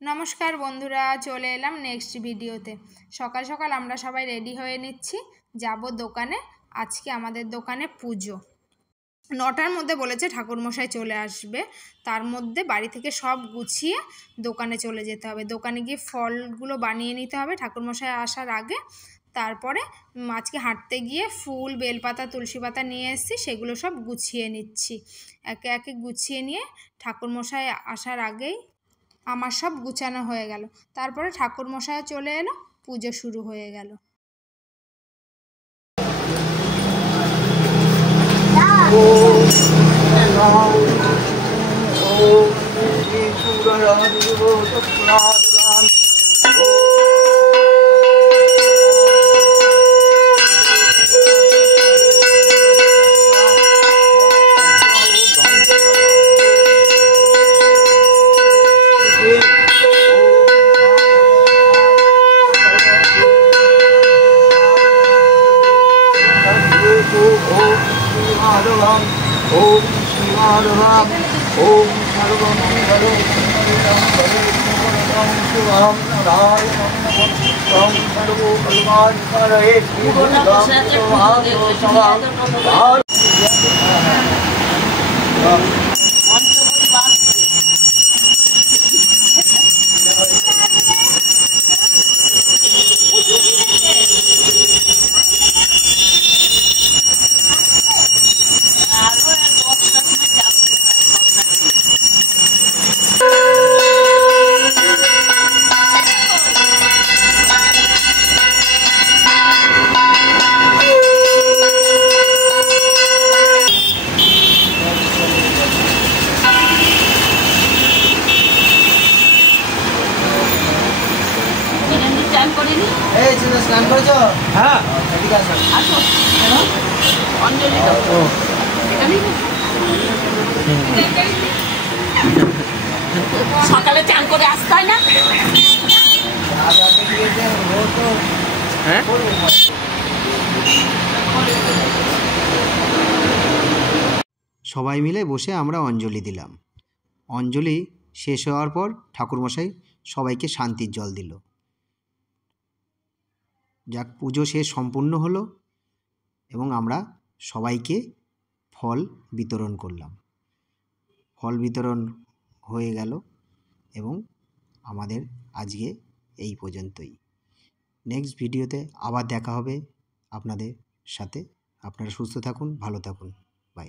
নমস্কার বন্ধুরা, চলে এলাম নেক্সট ভিডিওতে। সকাল সকাল আমরা সবাই রেডি হয়ে নিচ্ছি, যাব দোকানে। আজকে আমাদের দোকানে পুজো। 9টার মধ্যে বলেছে ঠাকুরমশাই চলে আসবে, তার মধ্যে বাড়ি থেকে সব গুছিয়ে দোকানে চলে যেতে হবে। দোকানে গিয়ে ফলগুলো বানিয়ে নিতে হবে ঠাকুরমশাই আসার আগে। তারপরে আজকে হাঁটতে গিয়ে ফুল, বেলপাতা, তুলসী পাতা নিয়ে এসেছি, সেগুলো সব গুছিয়ে নিচ্ছি। একে একে গুছিয়ে নিয়ে ঠাকুরমশাই আসার আগেই আমার সব গুছানো হয়ে গেল। তারপরে ঠাকুরমশাই চলে এলো, পুজো শুরু হয়ে গেল। ओम श्रीमाधवम ओम सर्वमंगल शिवम नारायणं नमस्कृतं सर्वोपरिवारहरे স্নান করেছ? হ্যাঁ, ঠিক আছে। আসো অঞ্জলি দাও। সকালে চান করে আসতে হয় না? হ্যাঁ, সবাই মিলে বসে আমরা অঞ্জলি দিলাম। অঞ্জলি শেষ হওয়ার পর ঠাকুরমশাই সবাইকে শান্তির জল দিল। যাক, পুজো শেষ সম্পূর্ণ হলো এবং আমরা সবাইকে ফল বিতরণ করলাম। ফল বিতরণ হয়ে গেল এবং আমাদের আজকে এই পর্যন্তই। নেক্সট ভিডিওতে আবার দেখা হবে আপনাদের সাথে। আপনারা সুস্থ থাকুন, ভালো থাকুন। বাই।